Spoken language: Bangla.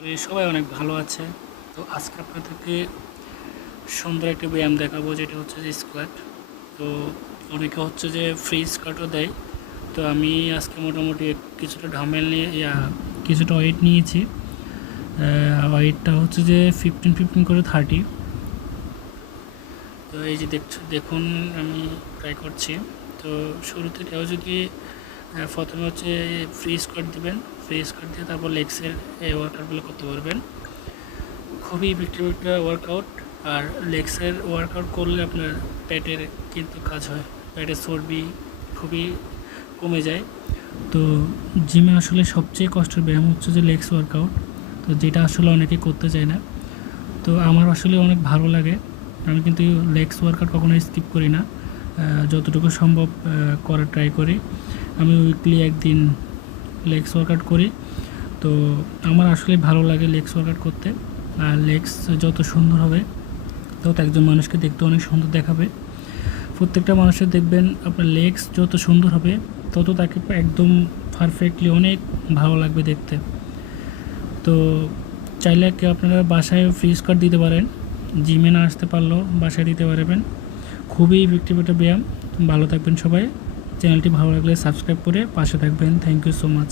সবাই অনেক ভালো আছে। তো আজকে আপনাদেরকে সুন্দর একটা ব্যায়াম দেখাবো, যেটা হচ্ছে যে স্কোয়াট। তো অনেকে হচ্ছে যে ফ্রি স্কোয়াটও দেয়। তো আমি আজকে মোটামুটি কিছুটা ডাম্বেল নিয়ে কিছুটা ওয়েট নিয়েছি। ওয়েটটা হচ্ছে যে 15-15 করে 30। তো এই যে দেখুন আমি ট্রাই করছি। তো শুরু থেকেও যদি প্রথমে হচ্ছে ফ্রি স্কোয়াট দিবেন, ফ্রি স্কোয়াট দিয়ে তারপর লেগসের এই ওয়ার্কআউটগুলো করতে পারবেন। খুবই ইফেক্টিভ একটা ওয়ার্কআউট। আর লেগসের ওয়ার্কআউট করলে আপনার পেটের কিন্তু কাজ হয়, পেটের চর্বি খুবই কমে যায়। তো জিমে আসলে সবচেয়ে কষ্টের ব্যায়াম হচ্ছে যে লেগস ওয়ার্কআউট, তো যেটা আসলে অনেকে করতে চায় না। তো আমার আসলে অনেক ভালো লাগে। আমি কিন্তু লেগস ওয়ার্কআউট কখনোই স্কিপ করি না, যতটুকু সম্ভব করার ট্রাই করি। আমি উইকলি একদিন লেগস ওয়ার্কআউট করি। তো আমার আসলে ভালো লাগে লেগস ওয়ার্কআউট করতে। আর লেগস যত সুন্দর হবে তত একজন মানুষকে দেখতে অনেক সুন্দর দেখাবে। প্রত্যেকটা মানুষের দেখবেন আপনার লেগস যত সুন্দর হবে তত তাকে একদম পারফেক্টলি অনেক ভালো লাগবে দেখতে। তো চাইলে আপনারা বাসায় ফ্রি স্কোয়াট দিতে পারেন, জিমে না আসতে পারলেও বাসায় দিতে পারবেন। খুবই ইফেক্টিভ একটা ব্যায়াম। ভালো থাকবেন সবাই। চ্যানেলটি ভালো লাগলে সাবস্ক্রাইব করে পাশে থাকবেন। Thank you so much.